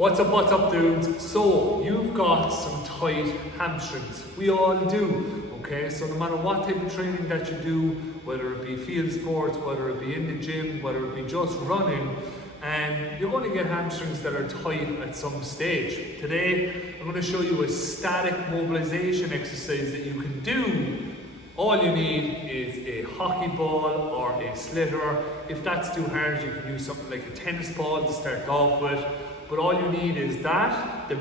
What's up dudes? So, you've got some tight hamstrings. We all do, okay? So no matter what type of training that you do, whether it be field sports, whether it be in the gym, whether it be just running, and you're going to get hamstrings that are tight at some stage. Today, I'm going to show you a static mobilization exercise that you can do. All you need is a hockey ball or a sliotar. If that's too hard, you can use something like a tennis ball to start off with. But all you need is that. The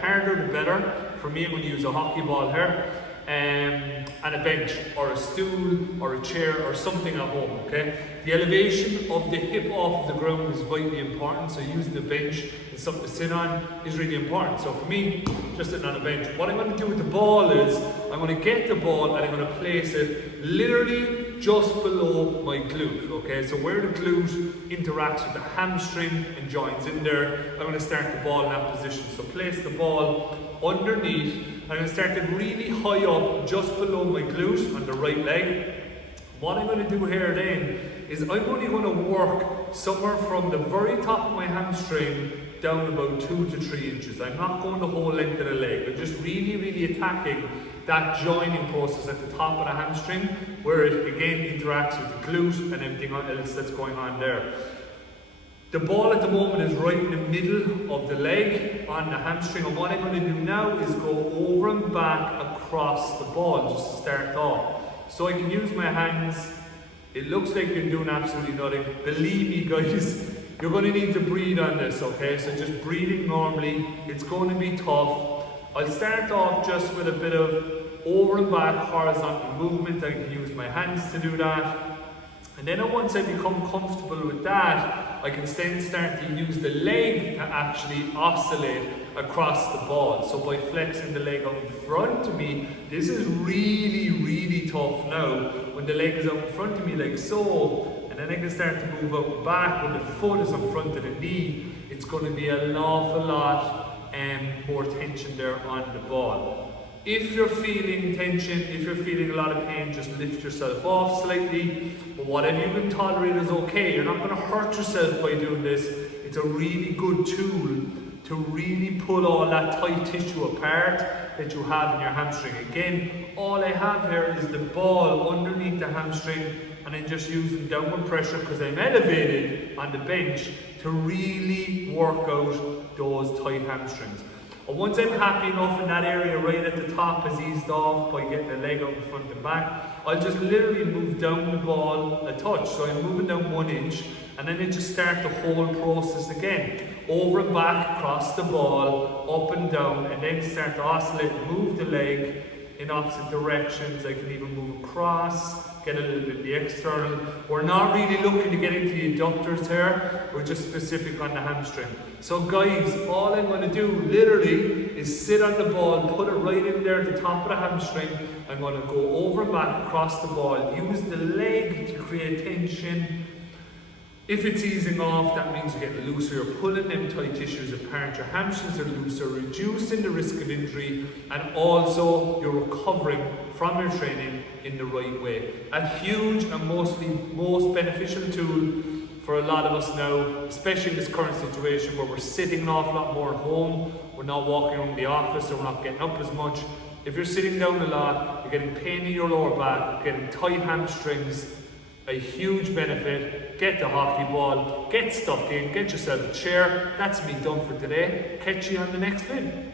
harder the better. For me, I'm going to use a hockey ball here. And a bench or a stool or a chair or something at home, okay? The elevation of the hip off the ground is vitally important, so using the bench and something to sit on is really important. So for me, just sitting on a bench. What I'm going to do with the ball is, I'm going to get the ball and I'm going to place it literally just below my glute, okay? So where the glute interacts with the hamstring and joins in there, I'm going to start the ball in that position. So place the ball underneath. I'm going to start it really high up, just below my glute on the right leg. What I'm going to do here then is I'm only going to work somewhere from the very top of my hamstring down about 2 to 3 inches. I'm not going the whole length of the leg. I'm just really attacking that joining process at the top of the hamstring, where it again interacts with the glute and everything else that's going on there. The ball at the moment is right in the middle of the leg on the hamstring, and what I'm going to do now is go over and back across the ball just to start off. So I can use my hands. It looks like you're doing absolutely nothing. Believe me guys, you're going to need to breathe on this, okay? So just breathing normally. It's going to be tough. I'll start off just with a bit of over and back horizontal movement. I can use my hands to do that. And then once I become comfortable with that, I can then start to use the leg to actually oscillate across the ball. So by flexing the leg out in front of me, this is really tough now. When the leg is out in front of me like so, and then I can start to move out and back when the foot is in front of the knee, it's going to be an awful lot more tension there on the ball. If you're feeling tension, if you're feeling a lot of pain, just lift yourself off slightly. But whatever you can tolerate is okay. You're not going to hurt yourself by doing this. It's a really good tool to really pull all that tight tissue apart that you have in your hamstring. Again, all I have here is the ball underneath the hamstring, and I'm just using downward pressure because I'm elevated on the bench to really work out those tight hamstrings. And once I'm happy enough in that area right at the top has eased off by getting the leg out in front and back, I'll just literally move down the ball a touch. So I'm moving down 1 inch, and then I just start the whole process again. Over and back, across the ball, up and down, and then start to oscillate, move the leg in opposite directions. I can even move across, get a little bit of the external. We're not really looking to get into the adductors here, we're just specific on the hamstring. So guys, all I'm going to do literally is sit on the ball, put it right in there at the top of the hamstring. I'm going to go over and back across the ball, use the leg to create tension. If it's easing off, that means you're getting looser, you're pulling them tight tissues apart, your hamstrings are looser, reducing the risk of injury, and also you're recovering from your training in the right way. A huge and most beneficial tool for a lot of us now, especially in this current situation where we're sitting an awful lot more at home, we're not walking around the office, or we're not getting up as much. If you're sitting down a lot, you're getting pain in your lower back, getting tight hamstrings, a huge benefit. Get the hockey ball, get stuck in, get yourself a chair. That's me done for today. Catch you on the next vid.